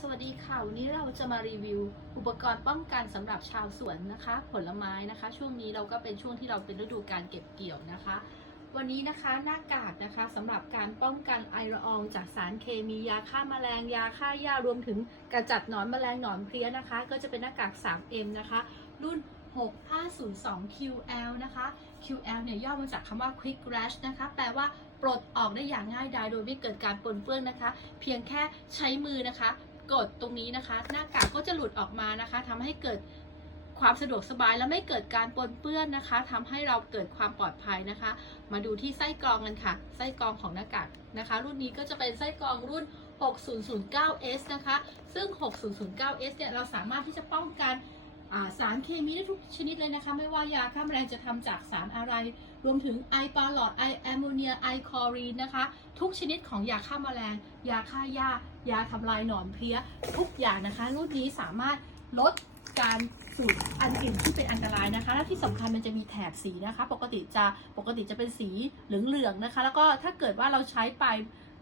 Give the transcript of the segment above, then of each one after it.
สวัสดีค่ะ วันนี้เราจะมารีวิว อุปกรณ์ป้องกันสำหรับชาวสวนนะคะ ผลไม้นะคะ ช่วงนี้เราก็เป็นช่วงที่เราเป็นฤดูการเก็บเกี่ยวนะคะ วันนี้นะคะหน้ากากนะคะสำหรับการป้องกันไอละออง จากสารเคมียาฆ่าแมลงยาฆ่าหญ้ารวมถึงกระจัดหนอนแมลงหนอนเพลี้ยนะคะ ก็จะเป็นหน้ากาก 3M นะคะ รุ่น 6502 QL นะคะ QL เนี่ยย่อมาจากคำว่า Quick Rash นะคะ แปลว่าปลดออกได้อย่างง่ายดายโดยไม่เกิดการปนเปื้อนนะคะ เพียงแค่ใช้มือนะคะ กดตรงนี้นะคะ หน้ากากก็จะหลุดออกมานะคะทำให้เกิดความสะดวกสบายและไม่เกิดการปนเปื้อนนะคะทำให้เราเกิดความปลอดภัยนะคะ มาดูที่ไส้กรองกันค่ะ ไส้กรองของหน้ากากนะคะ รุ่นนี้ก็จะเป็นไส้กรองรุ่น 6009S นะคะ ซึ่ง 6009S เนี่ยเราสามารถที่จะป้องกัน สารเคมีได้ทุกชนิดเลยนะคะ ไม่ว่ายาฆ่าแมลงจะทำจากสารอะไร รวมถึงไอปาลอดไอแอมโมเนียไอคอรีนนะคะ ทุกชนิดของยาฆ่าแมลง ยาฆ่าหญ้ายาทำลายหนอนเพลี้ย ทุกอย่างนะคะรุ่นนี้สามารถลดการสูดอันอื่นที่เป็นอันตรายนะคะ และที่สำคัญมันจะมีแถบสีนะคะ ปกติจะปกติจะเป็นสีเหลืองๆนะคะ แล้วก็ถ้าเกิดว่าเราใช้ไป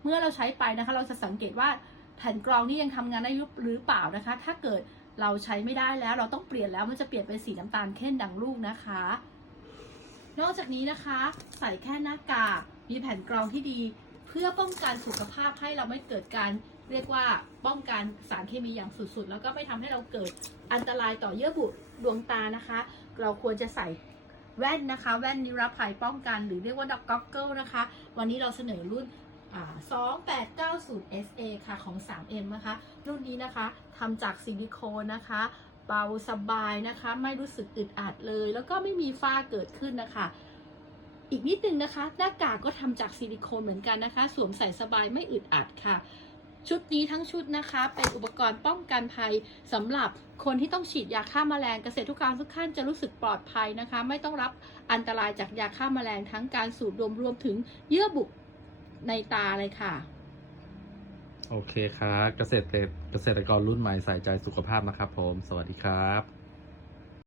เมื่อเราใช้ไปนะคะ เราจะสังเกตว่าแผ่นกรองนี่ยังทำงานได้หรือเปล่านะคะ ถ้าเกิด เราใช้ไม่ได้แล้วเราต้องเปลี่ยนแล้วมันจะเปลี่ยนเป็นสีน้ำตาลเข้มดังลูกนะคะ นอกจากนี้นะคะ ใส่แค่หน้ากากมีแผ่นกรองที่ดี เพื่อป้องกันสุขภาพให้เราไม่เกิดการเรียกว่าป้องกันสารเคมีอย่างสุดๆ แล้วก็ไม่ทำให้เราเกิดอันตรายต่อเยื่อบุดวงตานะคะ เราควรจะใส่แว่นนะคะ แว่นนิรภัยป้องกัน หรือเรียกว่าด็อกก็อกเกิลนะคะ วันนี้เราเสนอรุ่น 2890 SA ค่ะของ 3M นะคะ รุ่นนี้นะคะทำจากซิลิโคนนะคะ เบาสบายนะคะ ไม่รู้สึกอึดอัดเลย แล้วก็ไม่มีฝ้าเกิดขึ้นนะคะ อีกนิดนึงนะคะ หน้ากากก็ทำจากซิลิโคนเหมือนกันนะคะ สวมใส่สบายไม่อึดอัดค่ะชุดนี้ทั้งชุดนะคะ เป็นอุปกรณ์ป้องกันภัยสำหรับคนที่ต้องฉีดยาฆ่าแมลงเกษตรทุกการทุกท่านจะรู้สึกปลอดภัยนะคะ ไม่ต้องรับอันตรายจากยาฆ่าแมลงทั้งการสูดดมรวมถึงเยื่อบุ ในตาเลยค่ะ โอเคครับ เกษตรเกษตรกรรุ่นใหม่ใส่ใจสุขภาพนะครับผม สวัสดีครับ